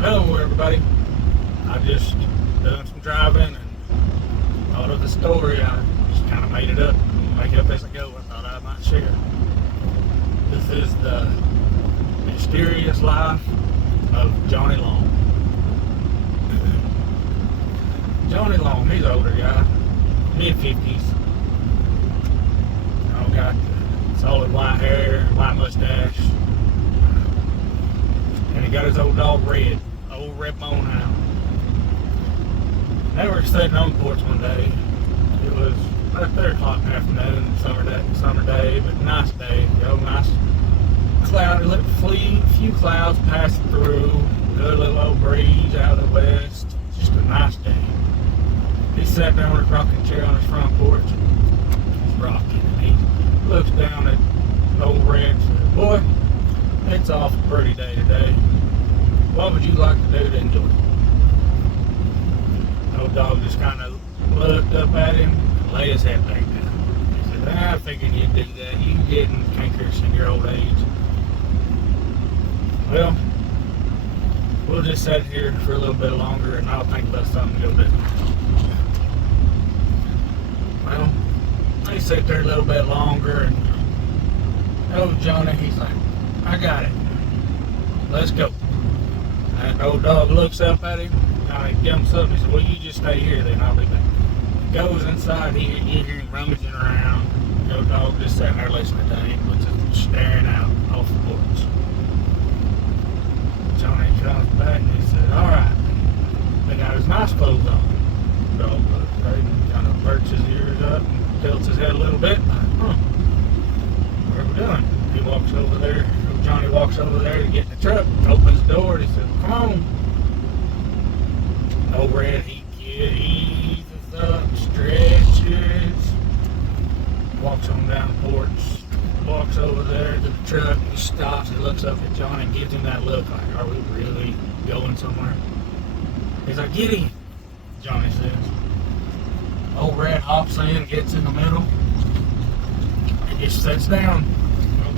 Hello everybody. I just done some driving and thought of the story. I just kind of made it up, make it up as I go. I thought I might share. This is the mysterious life of Johnny Long. Johnny Long, he's an older guy, mid-50s. Got solid white hair, white mustache, and he got his old dog Red. Old Red Bone Hound. They were sitting on the porch one day. It was about 3 o'clock in the afternoon, summer day, but nice day. Nice cloudy, few clouds passing through. Good little old breeze out of the west. Just a nice day. He sat down in a rocking chair on his front porch. He's rocking, and he looks down at old Red and says, "Boy, it's off a pretty day today. What would you like to do to enjoy it?" The old dog just kind of looked up at him and laid his head back down. He said, "I figured you'd do that. You getting cankerous in your old age. Well, we'll just sit here for a little bit longer and I'll think about something to go do." Well, they sit there a little bit longer and old Johnny, he's like, "I got it. Let's go." And the old dog looks up at him, Johnny jumps up and he says, "Well, you just stay here then, I'll be back." He goes inside, you hear him rummaging around. The old dog just sitting there listening to him, but just staring out off the porch. Johnny comes back and he said, "Alright." They got his nice clothes on. The dog looks right and kind of perks his ears up and tilts his head a little bit. What are we doing? He walks over there. Johnny walks over there to get in the truck, opens the door, and he says, "Come on." Old Red, he eases up, stretches, walks on down the porch, walks over there to the truck, he stops, he looks up at Johnny and gives him that look like, "Are we really going somewhere?" He's like, "Get in," Johnny says. Old Red hops in, gets in the middle, and just sits down.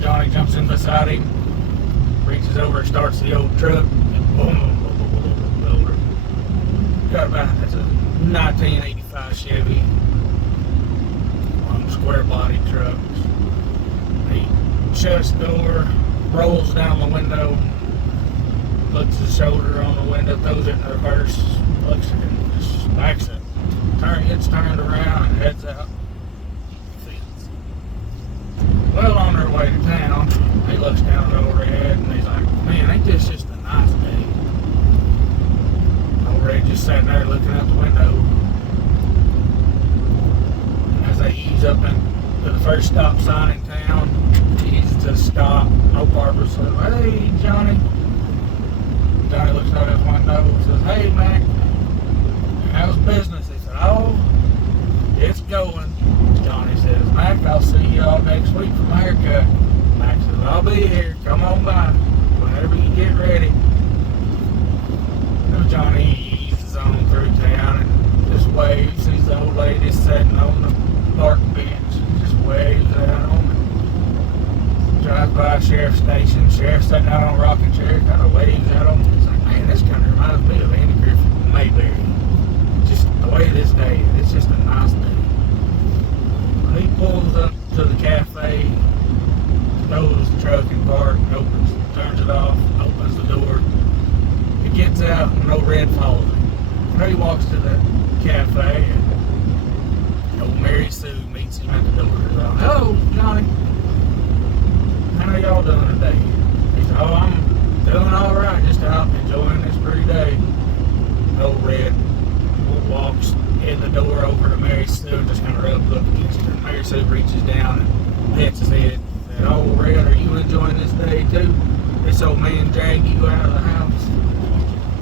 Johnny jumps in beside him, reaches over and starts the old truck, and boom, over. That's a 1985 Chevy, one of them square body trucks. He shuts the door, rolls down the window, puts his shoulder on the window, throws it in reverse, looks and just backs up. Gets turned around and heads out. Well, on their way to town, he looks down at old Red and he's like, "Man, ain't this just a nice day?" Old Red just sat there looking out the window. And as they ease up into the first stop sign in town, he eases to stop. Old Barbara says, "Hey, Johnny." Johnny looks out his window and says, "Hey, Mac, how's business?" He said, "Oh, it's going." Johnny says, "Mac, I'll see y'all next week for my haircut." Mac says, "I'll be here. Come on by whenever you get ready." So Johnny eases on through town and just waves. Sees the old lady sitting on the park bench. Just waves at him. Drives by a sheriff's station. Sheriff's sitting out on a rocking chair, kind of waves at him. He's like, "Man, this kind of reminds me of Andy Griffith Mayberry. Just the way this day is. It's just a nice day." He pulls up to the cafe, stows the truck in park, turns it off, opens the door. He gets out and old Red follows him. He walks to the cafe and old Mary Sue meets him at the door. He's like, "Hello, Johnny. How are y'all doing today?" He said, "Oh, I'm doing all right, just out enjoying this pretty day." Old Red walks in the door over to Mary Sue and just kind of rubs up against her. Mary Sue reaches down and pets his head and said, "Oh, Red, are you enjoying this day too? This old man dragged you out of the house?"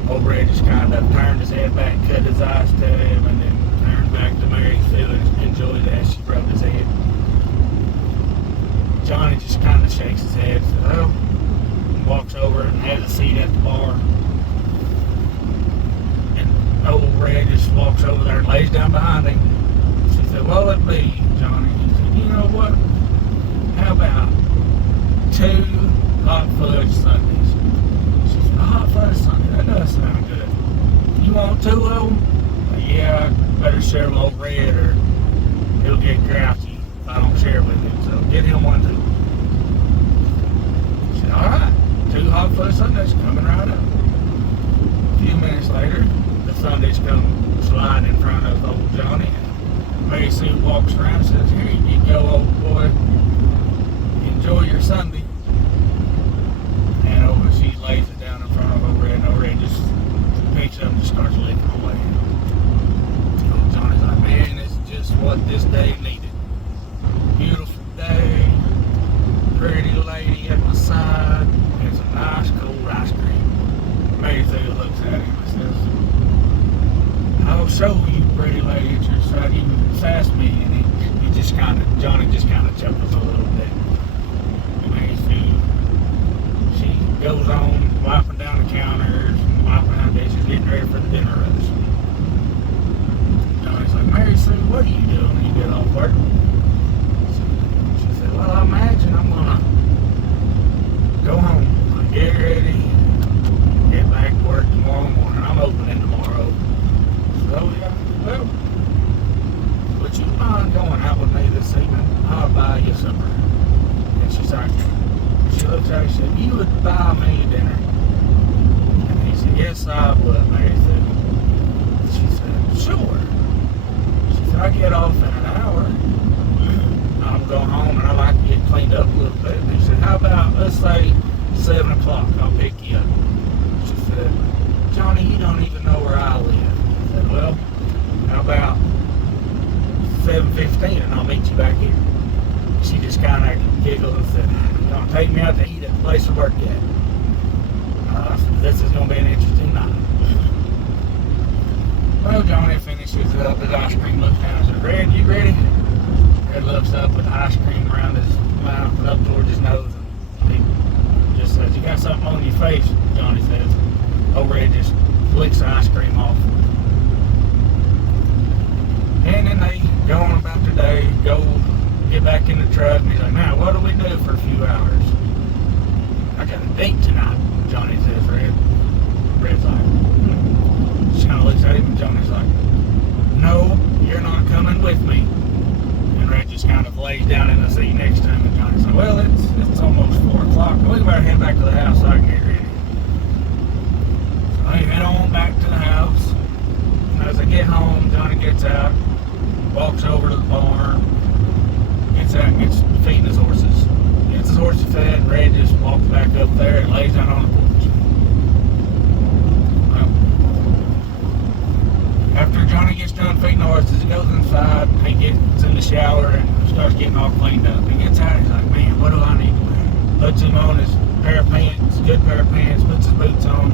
Old Red just kind of turned his head back, cut his eyes to him, and then turned back to Mary Sue and enjoyed it as she rubbed his head. Johnny just kind of shakes his head and says, "Oh," and walks over and has a seat at the bar. Old Red just walks over there and lays down behind him. She said, "What'll it be, Johnny?" He said, "You know what? How about 2 hot fudge sundaes?" She said, "A hot fudge sundae? That does 12-foot Sundays coming right up. A few minutes later, the Sundays come sliding in front of old Johnny, and Mary Sue walks around and says, "Here you go, old boy. Enjoy your Sunday." And over, she lays it down in front of old Red, and old Red just picks up and just starts licking away. Old Johnny's like, "Man, this is just what this day needed. Beautiful day, pretty lady at my side, and some nice cold ice cream." Mary Sue looks at him and says, "I'll show you, pretty lady at your side. You sass me." And Johnny just kind of chuckles a little bit. Mary Sue, she goes on wiping down the counters, wiping down dishes, getting ready for the dinner rush. Johnny's like, "Mary Sue, what are you doing when you get off work?" She said, "Well, I imagine I'm gonna go home, get ready, get back to work tomorrow morning. I'm opening tomorrow." So yeah, well, would you mind going out with me this evening? I'll buy you supper. And she's like, she looks at her and said, "You would buy me dinner?" And he said, "Yes, I would, Mary Sue." She said, "Sure." She said, "I get off in an hour. I'm going home and I like to get cleaned up a little bit." And he said, "How about, let's say 7 o'clock, I'll pick you up." She said, "Johnny, you don't even know where I live." He said, "Well, how about 7:15 and I'll meet you back here?" She just kind of giggled and said, "You gonna take me out to eat at the place I work at?" This is gonna be an interesting night. Well, Johnny finishes up his ice cream, looks down and says, "Red, you ready?" Red looks up with ice cream around his mouth and up towards his nose, and he just says, "You got something on your face," Johnny says. Old Red just licks the ice cream off. And then they go on about their day, go get back in the truck, and he's like, "Now, what do we do for a few hours?" "I got a date tonight," Johnny says. Red's like, She kind of looks at him, and Johnny's like, "No, you're not coming with me." And Red just kind of lays down in the seat next to him, and Johnny's like, "Well, it's almost 4 o'clock. We better head back to the house so I can get ready." So they head on back to the house. And as they get home, Johnny gets out, walks over to the barn, gets out and gets feeding his horses. Gets his horses fed, and Red just walks back up there and lays down on the porch. Well, after Johnny gets done feeding the horses, he goes inside, he gets in the shower and starts getting all cleaned up. He gets out, he's like, "Man, what do I need to wear?" Puts him on his pair of pants, good pair of pants, puts his boots on,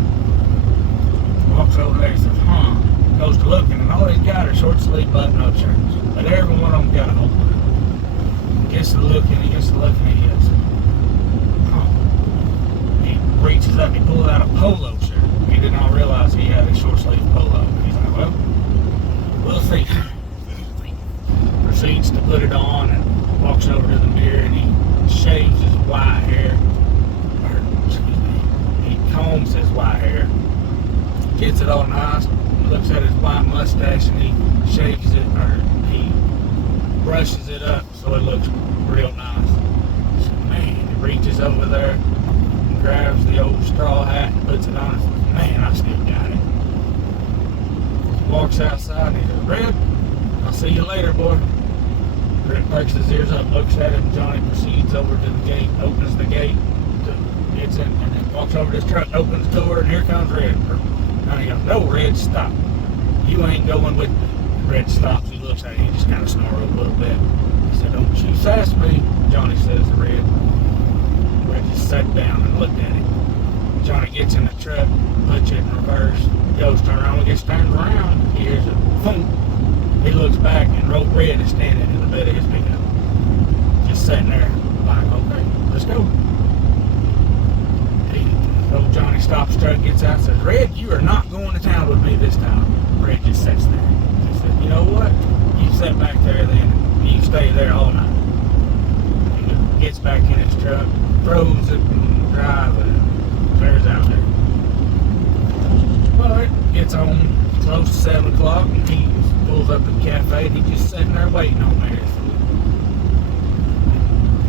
walks over there and says, goes to looking, and all he's got are short sleeve button-up shirts. But every one of them got a hole in it. He gets to looking, and he goes, He reaches up, he pulls out a polo shirt. He did not realize he had a short sleeve polo. He's like, "Well, we'll see." Proceeds to put it on and walks over to the mirror, and he shaves his white hair. He combs his white hair, gets it all nice, looks at his white mustache, and he shaves it, or he brushes it up so it looks real nice. So, man, he reaches over there and grabs the old straw hat and puts it on and says, "Man, I still got it." He walks outside and he says, "Red, I'll see you later, boy." Red perks his ears up, looks at him. Johnny proceeds over to the gate, opens the gate, gets in, and then walks over to his truck, opens the door, and here comes Red. And he goes, "No, Red, stop. You ain't going with me." Red stops. He looks at him. He just kind of snarls a little bit. He said, "Don't you sass me," Johnny says to Red. Red just sat down and looked at him. Johnny gets in the truck, puts it in reverse, goes turn around, gets turned around. He hears a thump. He looks back, and Road Red is standing in the bed of his pickup. Just sitting there, like, "Okay, let's go." Old Johnny stops the truck, gets out, and says, "Red, you are not going to town with me this time." Red just sits there. He said, "You know what? You sit back there then. You stay there all night." He gets back in his truck, throws it and drives and clears out there. Well, it gets on close to 7 o'clock, and he pulls up at the cafe, and he's just sitting there waiting on Mary Sue.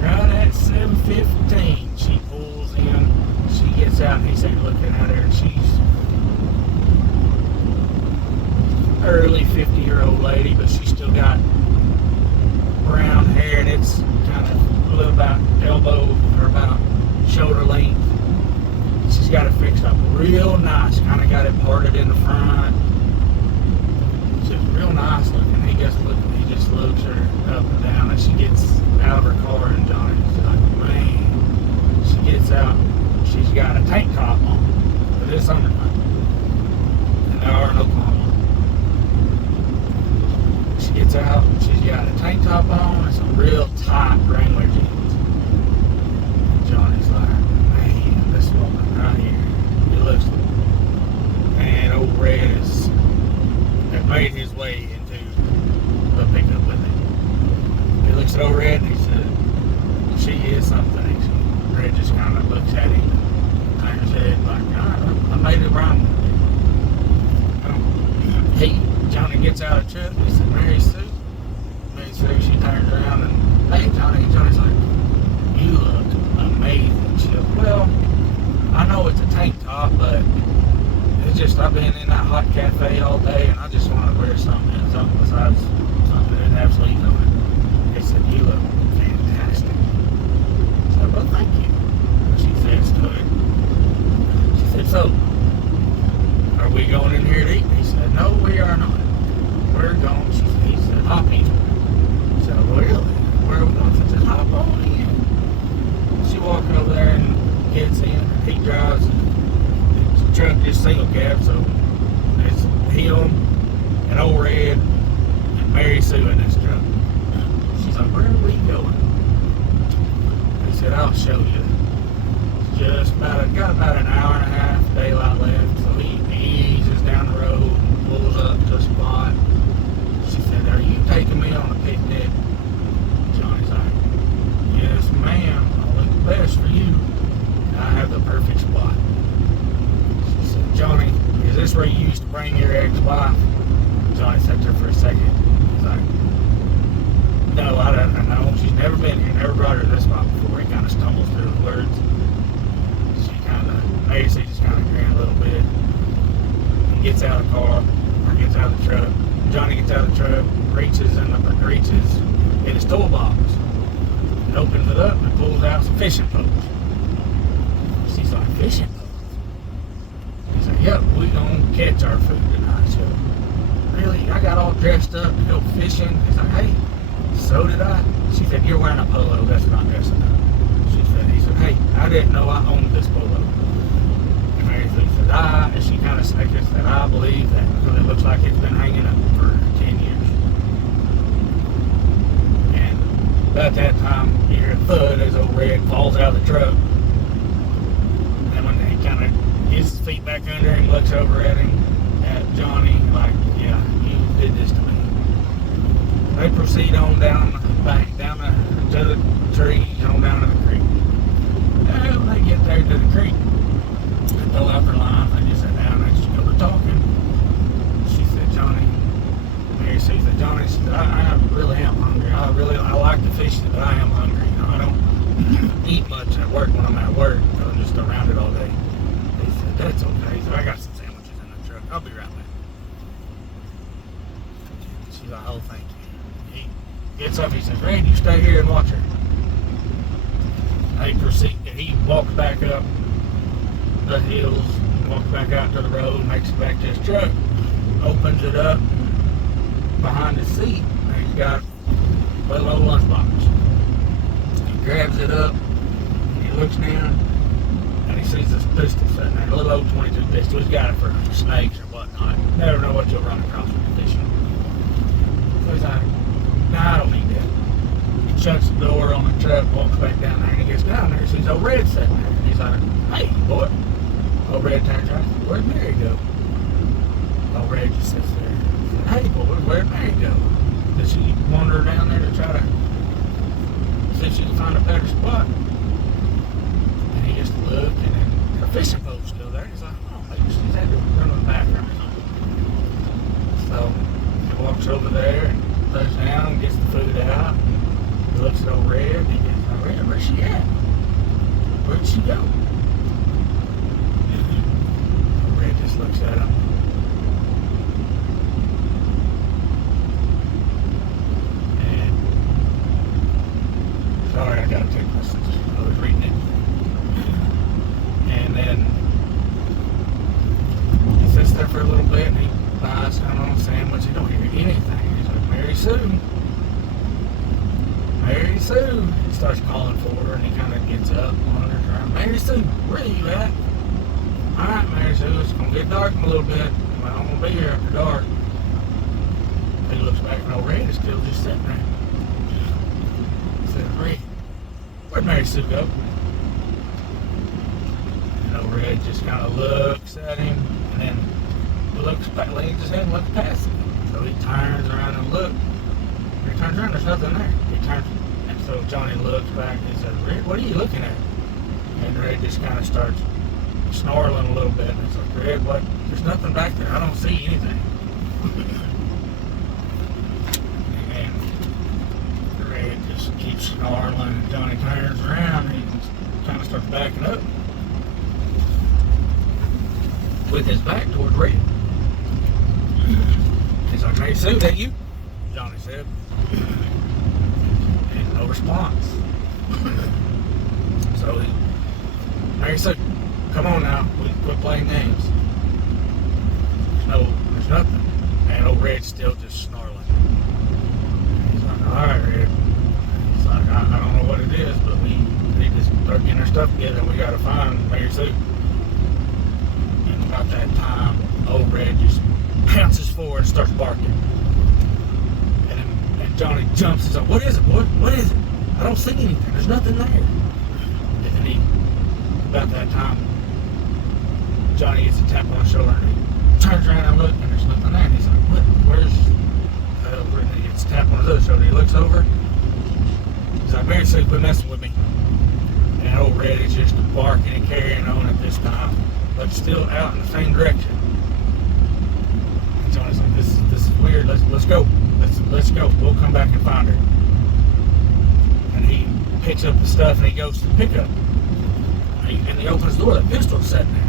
Right at 7:15, she pulls in. She gets out and he's looking at her, and she's early 50-year-old lady, but she's still got brown hair, and it's kind of a little about elbow or about shoulder length. She's got it fixed up real nice, kind of got it parted in the front. She's real nice looking. He just looks her up and down as she gets out of her car, and Johnny's like, man. She gets out, she's got a tank top on, but it's summertime, and there are no Oklahoma. She gets out, she's got a tank top on and some real tight Wrangler jeans. And Johnny's like, man, this woman right here, it looks, and old Red has made his way into the pickup with him. He looks at old Red and he said, she is something. Red just kind of looks at him and turns his head like, I made it wrong. Johnny gets out of the truck and he said, Mary Sue. Mary Sue, she turns around and, hey, Johnny. Johnny's like, you look amazing. She goes, well, I know it's a tank top, but it's just, I've been in that hot cafe all day and I just want to wear something besides something that have sleeves on it. They said, you look fantastic. I said, well, thank you. She says to him. She said, so, are we going in here to eat? He said, no, we are not. We're going. He said, hop in. He said, really? Where are we going? She said, hop on in. She walks over there and gets in. He drives. The truck just single cab, so it's him and old Red and Mary Sue in this truck. She's like, where are we going? He said, I'll show you. Just got about an hour and a half daylight left, so he eases down the road, pulls up to a spot. She said, are you taking me on a picnic? Johnny's like, yes, ma'am. I'll look best for you. I have the perfect spot. She said, Johnny, is this where you used to bring your ex-wife? Johnny sat there for a second. He's like, no, I don't know. She's never been here, never brought her to this spot before. He kind of stumbles through the words. Mary Sue just kind of grin a little bit. He gets out of the car, or gets out of the truck. Johnny gets out of the truck, reaches in his toolbox, and opens it up and pulls out some fishing poles. She's like, fishing poles? He's like, yep, we gonna catch our food tonight. So, really? I got all dressed up to go fishing? He's like, hey, so did I. She said, you're wearing a polo, that's not dressing up. He said, hey, I didn't know I owned this polo. And Mary Sue said, and she kind of snickers, said, I believe that, because it looks like it's been hanging up for 10 years. And about that time, you hear a thud as old Red falls out of the truck. And when he kind of gets his feet back under him, looks over at him, at Johnny, like, yeah, you did this to me. They proceed on down the bank, down to the trees, on down to the creek. And when they get there to the creek, they throw out their line, they just sit down, they just go to talking. She said, Johnny, Mary Sue said, Johnny, she said, I really am hungry. I like to fish, but I am hungry. You know, I don't eat much at work when I'm at work. I'm just around it all day. He said, that's okay. He said, I got some sandwiches in the truck. I'll be right back. She's like, oh, thank you. He gets up, he says, Red, you stay here and watch her. He walks back up the hills, walks back out to the road, makes it back to his truck, opens it up behind his seat, and he's got a little old lunchbox. He grabs it up, and he looks down, and he sees this pistol sitting there, a little old 22 pistol. He's got it for snakes or whatnot. Never know what you'll run across when you're fishing. So he's like, nah, I don't need that. He shuts the door on the truck, walks back down there, and he gets down there, sees old Red sitting there. And he's like, hey, boy. Old Red turns around, where'd Mary go? Old Red just sits there. He said, hey, boy, where'd Mary go? Did she wander down there to try to see if she can find a better spot? And he just looked, and then her fishing boat's still there. He's like, oh, maybe she's had to run to the bathroom or something. So he walks over there and goes down and gets the food out. He looks at old Red, and he goes, oh, Red, where's she at? Where'd she go? get dark in a little bit. I'm gonna be here after dark. He looks back and old Red is still just sitting there. He says, Red, where'd Mary Sue go? And old Red just kind of looks at him and then looks back, leans his head and looks past him. So he turns around and looks. When he turns around, there's nothing there. He turns, and so Johnny looks back and says, Red, what are you looking at? And Red just kind of starts snarling a little bit. And it's like, Red, what? There's nothing back there. I don't see anything. And Red just keeps snarling, and Johnny turns around and he kind of starts backing up with his back towards Red. He's like, Mary Sue, that you? Johnny said. And no response. So Mary Sue, come on now, we quit playing games. There's nothing. And old Red's still just snarling. He's like, alright, Red. He's like, I don't know what it is, but we need to start getting our stuff together and we gotta find Mary Sue. And about that time, old Red just pounces forward and starts barking. And Johnny jumps. He's like, what is it, boy? What is it? I don't see anything. There's nothing there. And then about that time, Johnny gets a tap on his shoulder and he turns around and looks and there's nothing there. And he's like, what? Where's and he gets a tap on his other shoulder. He looks over. He's like, Mary Sue, quit messing with me. And old Red is just barking and carrying on at this time, but still out in the same direction. And Johnny's like, this is weird. Let's go. Let's go. We'll come back and find her. And he picks up the stuff and he goes to pick up. And he opens the door. The pistol's sitting there.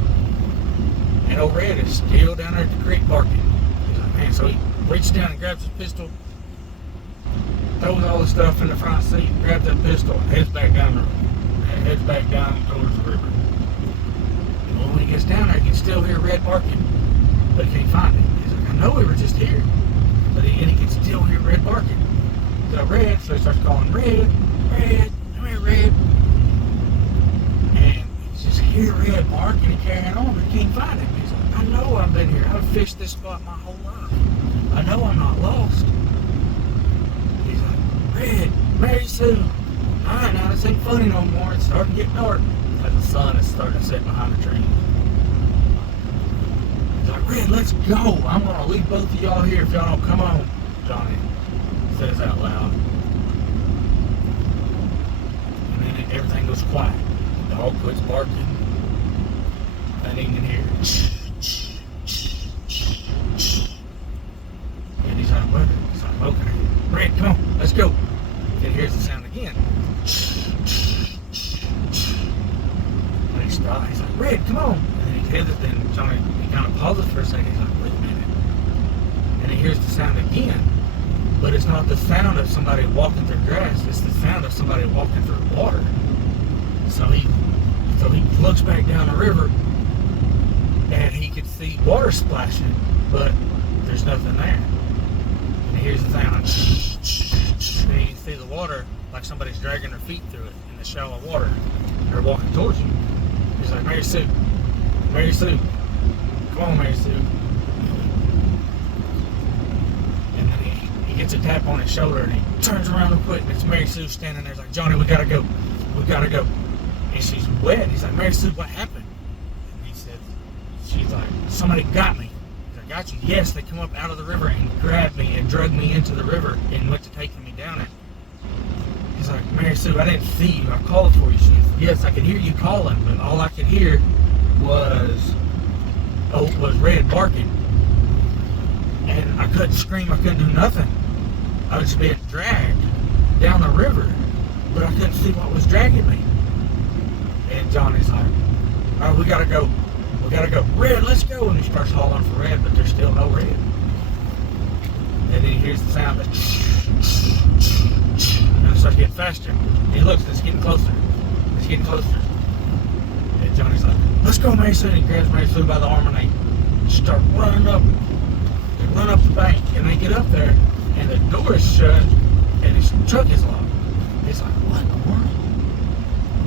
And old Red is still down there at the creek barking. He's like, man, so he reaches down and grabs his pistol, throws all the stuff in the front seat, grabs that pistol, and heads back down the road. And heads back down towards the river. And when he gets down there, he can still hear Red barking, but he can't find him. He's like, I know we were just here. But he can still hear Red barking. He's like, Red, so he starts calling, Red, come here, Red. And he just hear Red barking and carrying on, but he can't find him. He's like, I know I've been here. I've fished this spot my whole life. I know I'm not lost. He's like, Red, Mary Sue. Alright, now this ain't funny no more. It's starting to get dark. As the sun is starting to set behind the trees. He's like, Red, let's go. I'm going to leave both of y'all here if y'all don't come on. Johnny says out loud. And then everything goes quiet. The dog quits barking. And he can hear and he's like, what? He's like, okay. Red, come on, let's go. And here's the sound again. And he stops. He's like, Red, come on. And he heads it. Then Johnny, he kind of pauses for a second. He's like, wait a minute. And he hears the sound again. But it's not the sound of somebody walking through grass. It's the sound of somebody walking through water. So he looks back down the river and he could see water splashing, but there's nothing there. And he hears the sound. And you can see the water like somebody's dragging their feet through it in the shallow water. They're walking towards you. He's like, Mary Sue, come on, Mary Sue. And then he gets a tap on his shoulder and he turns around real quick and it's Mary Sue standing there. He's like, Johnny, we gotta go. And she's wet. He's like, Mary Sue, what happened? And he said, she's like, somebody got me. He's like, got you? Yes, they come up out of the river and grabbed me and dragged me into the river and went to taking me down it. He's like, Mary Sue, I didn't see you. I called for you. She said, yes, I could hear you calling, but all I could hear was Red barking. And I couldn't scream. I couldn't do nothing. I was just being dragged down the river, but I couldn't see what was dragging me. And Johnny's like, all right, we gotta go. Red, let's go. And he starts hauling for Red, but there's still no Red. And then he hears the sound of and it starts getting faster. And he looks and it's getting closer. And Johnny's like, let's go, Mary Sue. And he grabs Mary Sue by the arm and they start running up. They run up the bank and they get up there and the door is shut and his truck is locked. He's like, what in the world?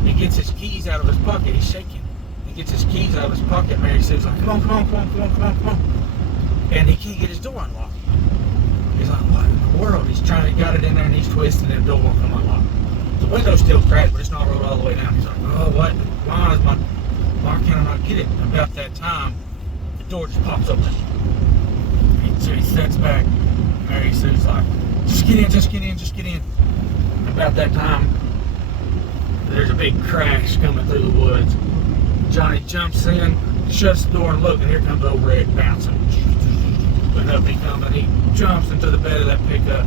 He gets his keys out of his pocket. He's shaking. He gets his keys out of his pocket. Mary Sue's like, come on, come on, come on, come on, come on, come on. And he can't get his door unlocked. He's like, what in the world? He's trying to get it in there and he's twisting and the door won't come unlocked. The window's still cracked, but it's not rolled all the way down. He's like, oh, what? Why can I not get it? About that time, the door just pops open. So he steps back. Mary Sue's like, just get in, just get in, just get in. About that time, there's a big crash coming through the woods. Johnny jumps in, shuts the door, and look, and here comes old Red bouncing. And up he comes, and he jumps into the bed of that pickup.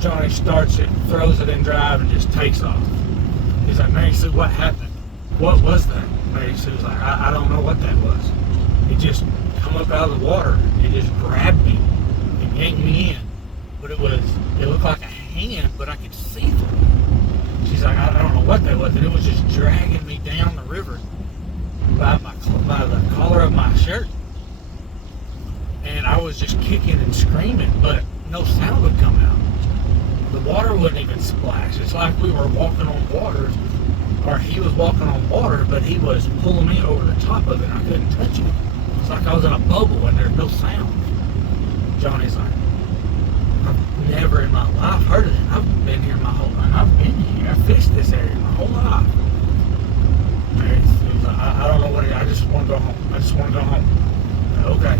Johnny starts it, throws it in drive, and just takes off. He's like, Mary Sue, what happened? What was that? Mary Sue's like, I don't know what that was. It just come up out of the water. It just grabbed me and yanked me in. But it looked like a hand, but I could see through it. She's like, I don't know what that was. And it was just dragging me down the river by the collar of my shirt. And I was just kicking and screaming, but no sound would come out. The water wouldn't even splash. It's like we were walking on water, or he was walking on water, but he was pulling me over the top of it and I couldn't touch it. It's like I was in a bubble and there's no sound. Johnny's like, I've never in my life heard of it. I've been here my whole life. I've been here. I fished this area my whole life. He was like, I don't know what it is. I just want to go home. I just want to go home. Okay.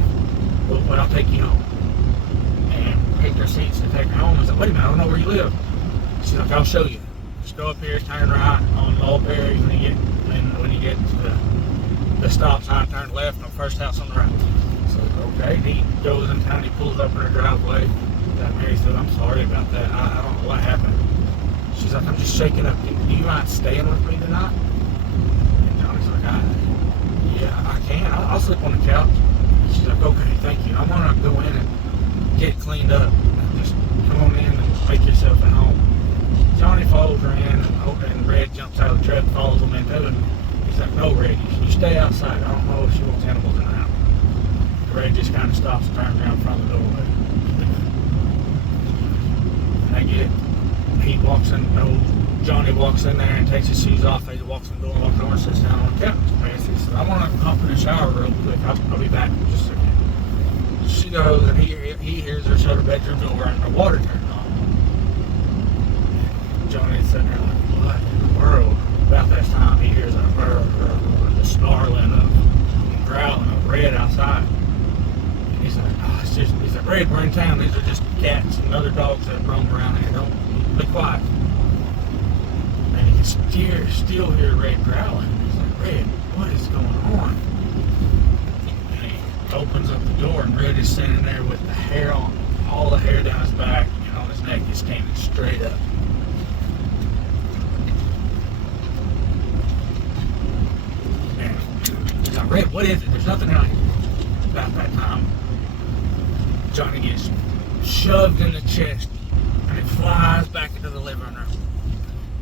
Well, I'll take you home. And picked her seats to take her home. I was like, wait a minute, I don't know where you live. She's like, I'll show you. Just go up here, turn right on Mulberry. When you get to the stop sign, turn left on the first house on the right. So, okay, he goes in town, he pulls up in her driveway. That Mary said, I'm sorry about that. I don't know what happened. She's like, I'm just shaking up. Do you mind staying with me tonight? And Johnny's like, yeah, I can. I'll sleep on the couch. She's like, okay, thank you. I'm going to go in and get cleaned up. Just come on in and make yourself at home. Johnny follows her in, and Red jumps out of the truck, follows him into it. He's like, no, Red, you stay outside. I don't know if she wants animals in the house. Red just kind of stops and turns around in front of the doorway. Johnny walks in there and takes his shoes off. He walks in the door, walks over and sits down on the couch. He says, I want to hop in the shower real quick. I'll be back in just a second. She goes and he hears her shut her bedroom door and the water turns on. Johnny's sitting there like, what in the world? About this time he hears the snarling of growling of Red outside. And he's like, he's like, Red, we're in town. These are just cats and other dogs that roam around here. Don't be quiet. And he can still hear Red growling. He's like, Red, what is going on? And he opens up the door and Red is sitting there with the hair on, all the hair down his back and on his neck is standing straight up. And he's like, Red, what is it? There's nothing out here. About that time, Johnny gets shoved in the chest and it flies back into the living room.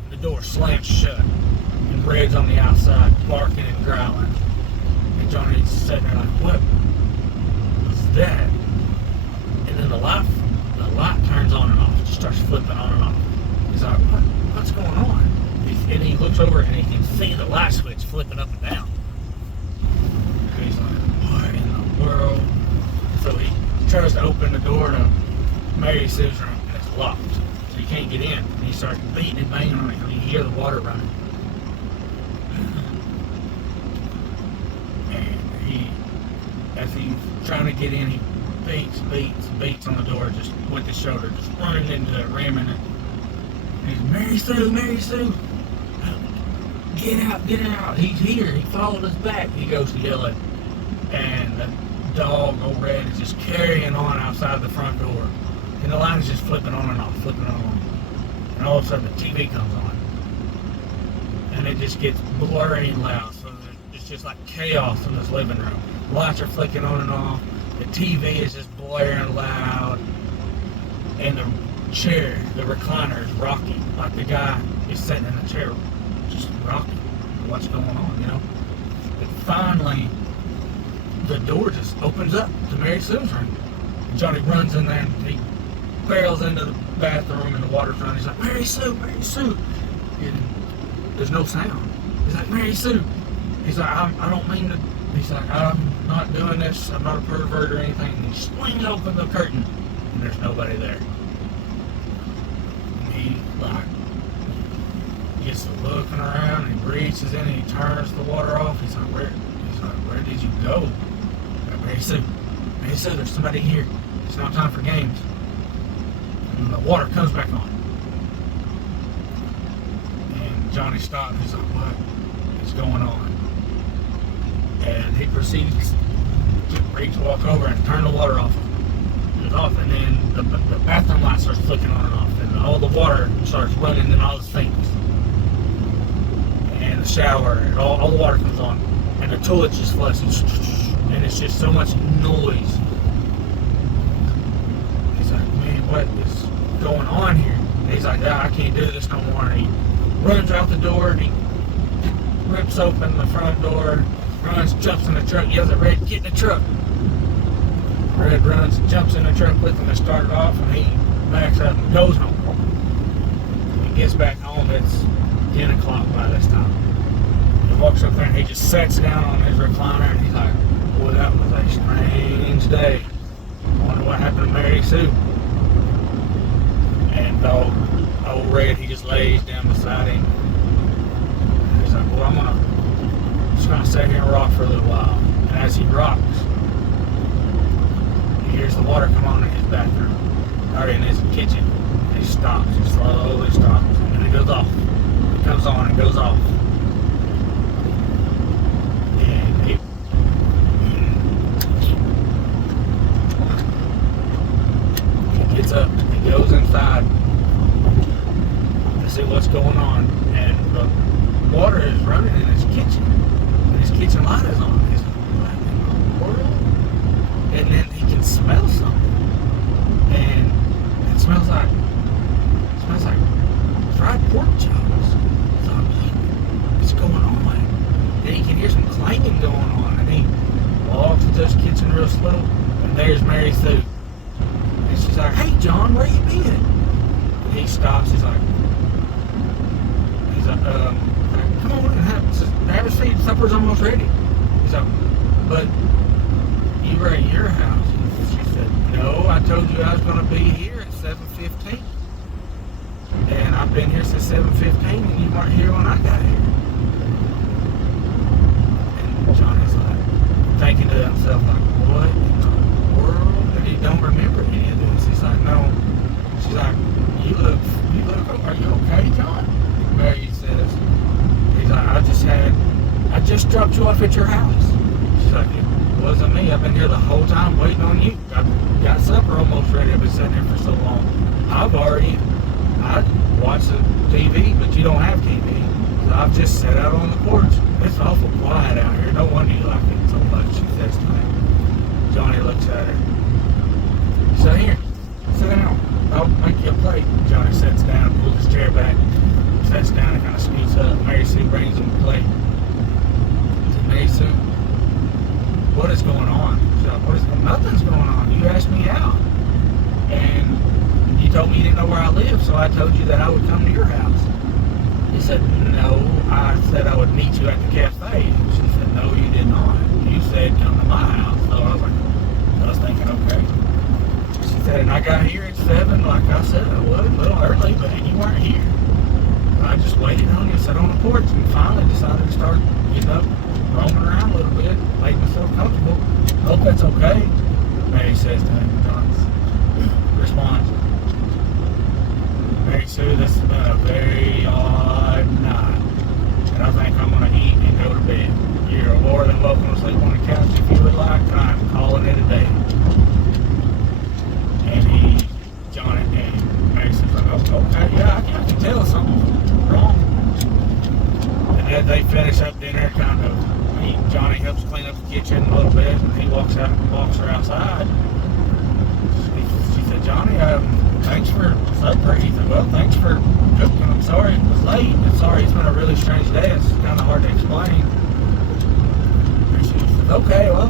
The door slams shut and Red's on the outside barking and growling. And Johnny's sitting there like, what was that? And then the light turns on and off. It just starts flipping on and off. He's like, what's going on? And he looks over and he can see the light switch flipping up and down. And he's like, what in the world? So he tries to open the door to Mary Sue's room and it's locked. So he can't get in. And he starts beating and banging on it and you hear the water running. And as he's trying to get in, he beats on the door just with his shoulder, just running into it, ramming it. And he's, Mary Sue, get out. He's here. He followed us back. He goes to yell it. And the dog, old Red, is just carrying on outside the front door. And the light is just flipping on and off, flipping on and off. And all of a sudden the TV comes on. And it just gets blurry and loud. So it's just like chaos in this living room. Lights are flicking on and off. The TV is just blaring loud. And the chair, the recliner is rocking. Like the guy is sitting in the chair just rocking. What's going on, you know? And finally, the door just opens up to Mary Sue's room. Johnny runs in there and he barrels into the bathroom and the water's running. He's like, Mary Sue. And there's no sound. He's like, Mary Sue. He's like, I don't mean to. He's like, I'm not doing this. I'm not a pervert or anything. And he swings open the curtain, and there's nobody there. And he like gets to looking around. And he reaches in and he turns the water off. He's like, where did you go? Mary Sue, there's somebody here. It's not time for games. And the water comes back on. And Johnny stops. He's like, what is going on? And he proceeds to walk over and turn the water off. It's off, and then the bathroom light starts flicking on and off, and all the water starts running in all the sinks. And the shower, and all the water comes on, and the toilet just flushes, and it's just so much noise. He's like, man, what is going on here? And he's like, I can't do this no more. And he runs out the door, and he rips open the front door, runs, jumps in the truck, yells at Red, get in the truck. Red runs, jumps in the truck with him to start it off, and he backs up and goes home. He gets back home, it's 10 o'clock by this time. He walks up there and he just sits down on his recliner, and he's like, boy, that was a strange day. I wonder what happened to Mary Sue. And old Red, he just lays down beside him. He's like, well, I'm just gonna sit here and rock for a little while. And as he rocks, he hears the water come on in his bathroom, or in his kitchen. And he stops, he slowly stops, and then it goes off. It comes on and goes off. And he gets up, he goes inside to see what's going on, and the water is running in his kitchen. His kitchen light is on. He's like, what in the world? And then he can smell something. And it smells like fried pork chops. He's like, what's going on? And he can hear some clanging going on. And he walks into his kitchen real slow. And there's Mary Sue. And she's like, hey John, where you been? And he stops. He's like, come on and have a seat. Supper's almost ready. He's like, but you were at your house. She said, no, I told you I was going to be here at 7:15. And I've been here since 7:15, and you weren't here when I got here. And Johnny's like, thinking to himself, like, what in the world? And he don't remember any of this. He's like, no. She's like, are you okay, John? Mary says, he's like, I just dropped you off at your house. She's like, it wasn't me. I've been here the whole time waiting on you. I've got supper almost ready. I've been sitting here for so long. I watched the TV, but you don't have TV. So I've just sat out on the porch. It's awful quiet out here. No wonder you like it so much, she says to me. Johnny looks at her. So here, sit down. I'll make you a plate. Johnny sits down, pulls his chair back, sits down and kind of scoots up. Mary Sue brings him a plate. He said, Mary Sue, what is going on? She's like, nothing's going on. You asked me out. And you told me you didn't know where I live, so I told you that I would come to your house. He said, no, I said I would meet you at the cafe. She said, no, you did not. You said come to my house. So I was thinking, okay. She said, and I got here at 7, like I said I would, a little early, but you weren't here. I just waited on you, sat on the porch, and finally decided to start, roaming around a little bit, made myself comfortable. Hope that's okay. Mary says to him, John responds, Mary Sue, this has been a very odd night, and I think I'm going to eat and go to bed. You're more than welcome to sleep on the couch if you would like, and I'm calling it a day. And John and Mary says, oh, okay, yeah, I can tell something's wrong. And then they finish up dinner, Johnny helps clean up the kitchen a little bit, and he walks out and walks her outside. She said, Johnny, thanks for supper. He said, well, thanks for cooking. I'm sorry it was late. I'm sorry, it's been a really strange day. It's kind of hard to explain. And she said, okay, well,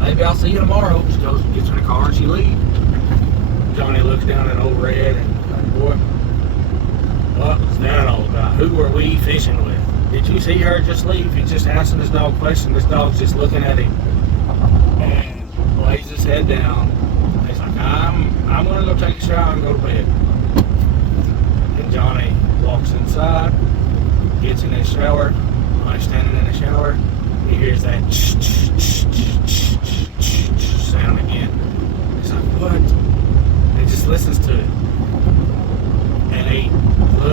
maybe I'll see you tomorrow. She goes and gets in the car and she leaves. Johnny looks down at old Red and like, boy, what was that all about? Who were we fishing with? did you see her just leave? He's just asking this dog a question. This dog's just looking at him and lays his head down. He's like, I'm going to go take a shower and go to bed. And Johnny walks inside, gets in his shower. While he's standing in the shower, he hears that sound again. He's like, what? And he just listens to it. And he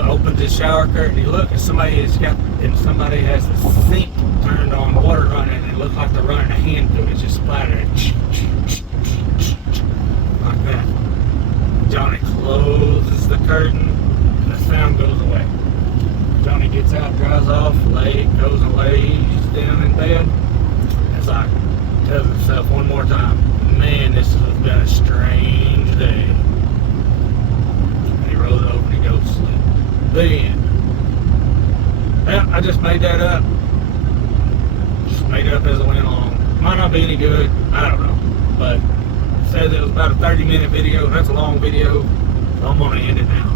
opens his shower curtain. He looks, and somebody has the sink turned on, water running, and it looks like they're running a hand through it. It's just splattering like that. Johnny closes the curtain, and the sound goes away. Johnny gets out, dries off, goes and lays down in bed. It's like, tells himself one more time, man, this has been a strange day. And he rolls over and he goes to sleep. The end. Well, I just made that up. Just made it up as I went along. Might not be any good, I don't know. But it says it was about a 30-minute video. That's a long video, so I'm going to end it now.